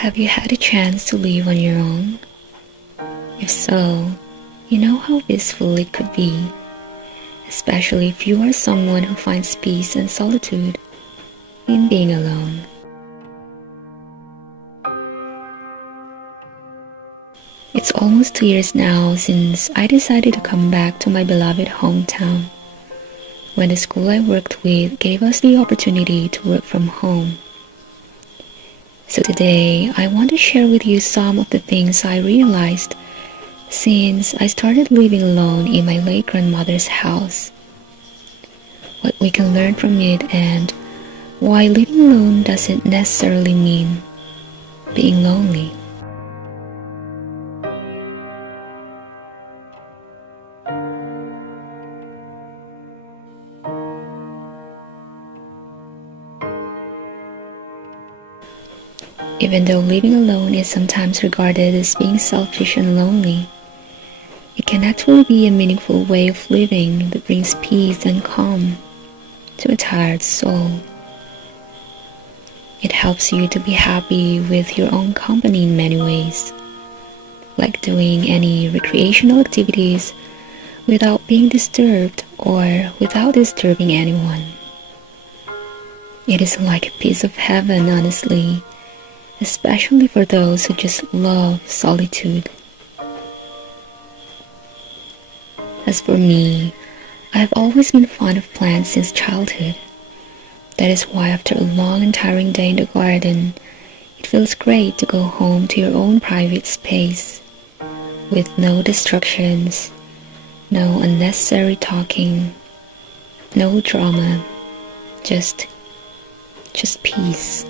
Have you had a chance to live on your own? If so, you know how peaceful it could be, especially if you are someone who finds peace and solitude in being alone. It's almost 2 years now since I decided to come back to my beloved hometown, when the school I worked with gave us the opportunity to work from home. So today, I want to share with you some of the things I realized since I started living alone in my late grandmother's house, what we can learn from it, and why living alone doesn't necessarily mean being lonely. Even though living alone is sometimes regarded as being selfish and lonely, it can actually be a meaningful way of living that brings peace and calm to a tired soul. It helps you to be happy with your own company in many ways, like doing any recreational activities without being disturbed or without disturbing anyone. It is like a piece of heaven, honestly, especially for those who just love solitude. As for me, I have always been fond of plants since childhood. That is why after a long and tiring day in the garden, it feels great to go home to your own private space, with no distractions, no unnecessary talking, no drama, just peace.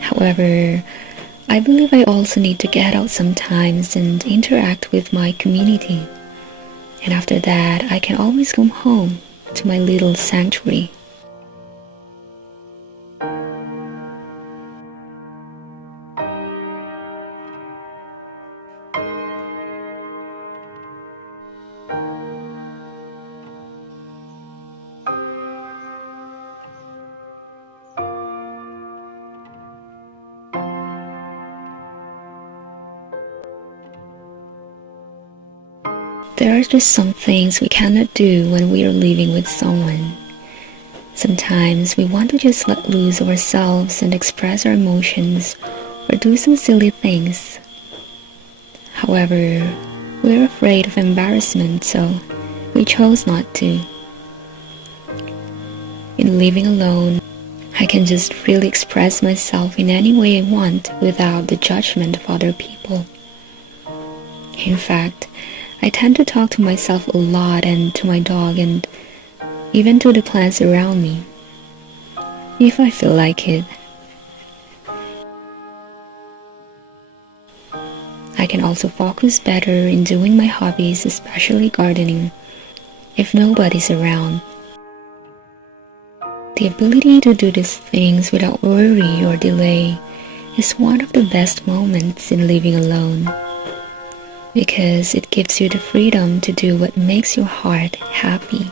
However, I believe I also need to get out sometimes and interact with my community. And after that, I can always come home to my little sanctuary. There are just some things we cannot do when we are living with someone. Sometimes we want to just let loose of ourselves and express our emotions or do some silly things. However, we're afraid of embarrassment, so we chose not to. In living alone, I can just freely express myself in any way I want without the judgment of other people. In fact, I tend to talk to myself a lot and to my dog and even to the plants around me, if I feel like it. I can also focus better in doing my hobbies, especially gardening, if nobody's around. The ability to do these things without worry or delay is one of the best moments in living alone, because it gives you the freedom to do what makes your heart happy.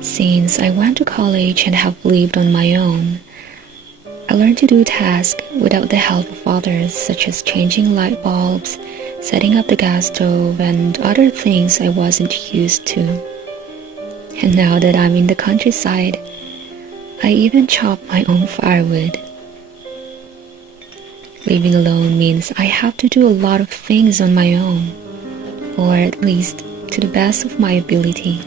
Since I went to college and have lived on my own, I learned to do tasks without the help of others, such as changing light bulbs, setting up the gas stove, and other things I wasn't used to. And now that I'm in the countryside, I even chop my own firewood. Living alone means I have to do a lot of things on my own, or at least to the best of my ability.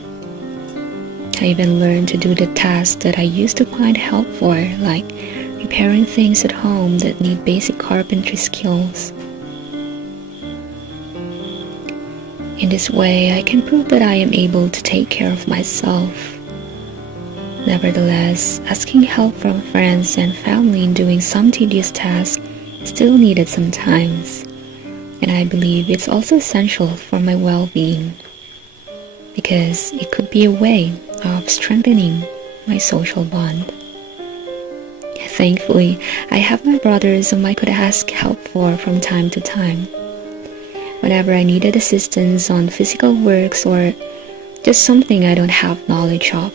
I even learned to do the tasks that I used to find help for, like repairing things at home that need basic carpentry skills. In this way, I can prove that I am able to take care of myself. Nevertheless, asking help from friends and family in doing some tedious tasks is still needed sometimes, and I believe it's also essential for my well-being, because it could be a way of strengthening my social bond. Thankfully, I have my brothers whom I could ask help for from time to time, whenever I needed assistance on physical works or just something I don't have knowledge of.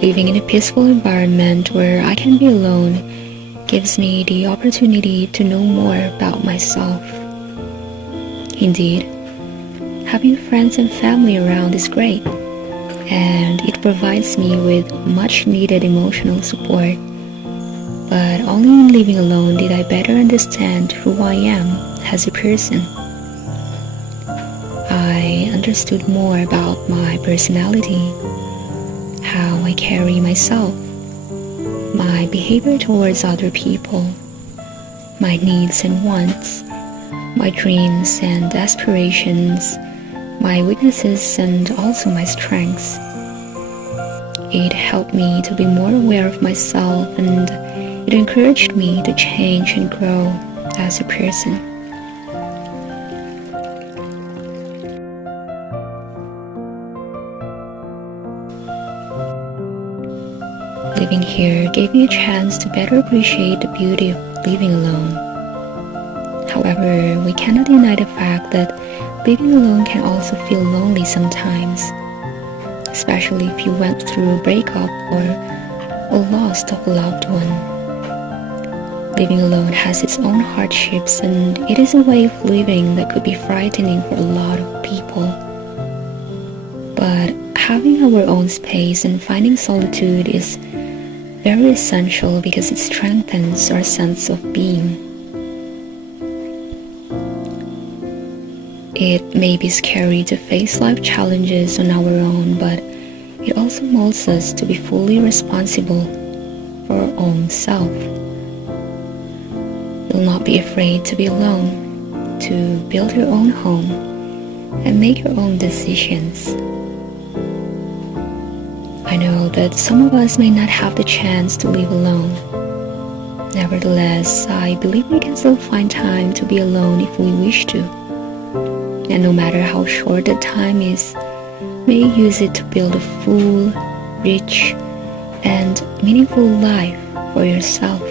Living in a peaceful environment where I can be alone gives me the opportunity to know more about myself. Indeed, having friends and family around is great, and it provides me with much needed emotional support. But only in living alone did I better understand who I am as a person. I understood more about my personality, how I carry myself, my behavior towards other people, my needs and wants, my dreams and aspirations, my weaknesses and also my strengths. It helped me to be more aware of myself, and it encouraged me to change and grow as a person. Living here gave me a chance to better appreciate the beauty of living alone. However, we cannot deny the fact that living alone can also feel lonely sometimes, especially if you went through a breakup or a loss of a loved one. Living alone has its own hardships, and it is a way of living that could be frightening for a lot of people. But having our own space and finding solitude is very essential because it strengthens our sense of being. It may be scary to face life challenges on our own, but it also molds us to be fully responsible for our own self. You'll not be afraid to be alone, to build your own home, and make your own decisions. I know that some of us may not have the chance to live alone. Nevertheless, I believe we can still find time to be alone if we wish to. And no matter how short that time is, may you use it to build a full, rich, and meaningful life for yourself.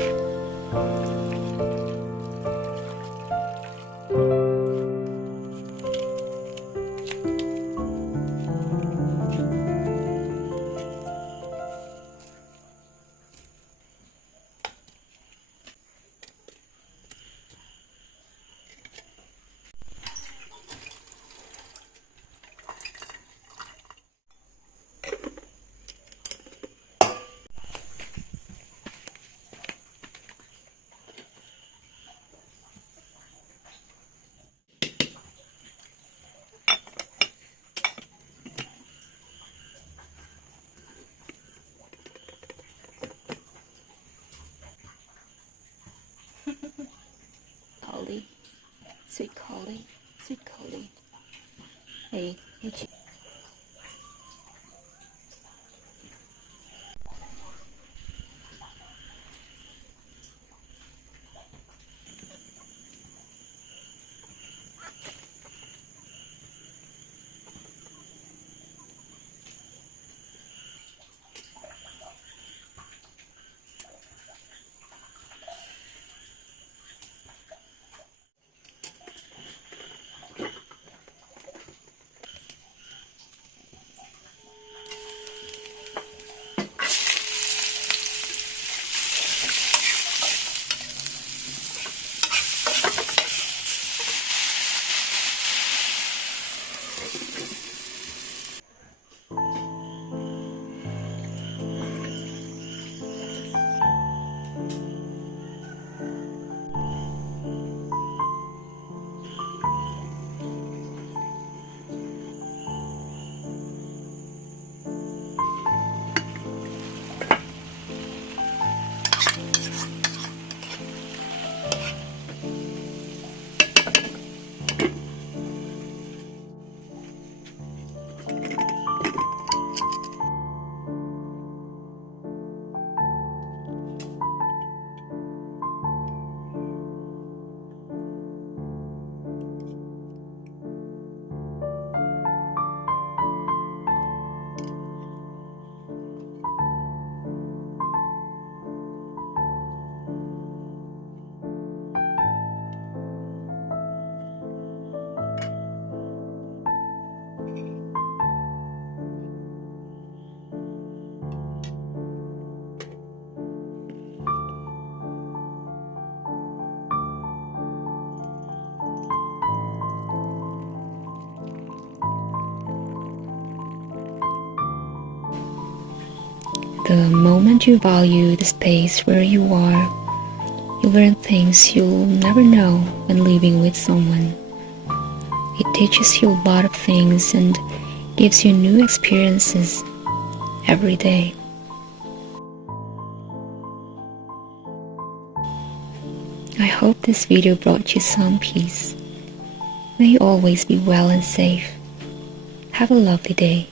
Collie, sweet collie, sweet collie. Hey, hey. The moment you value the space where you are, you learn things you'll never know when living with someone. It teaches you a lot of things and gives you new experiences every day. I hope this video brought you some peace. May you always be well and safe. Have a lovely day.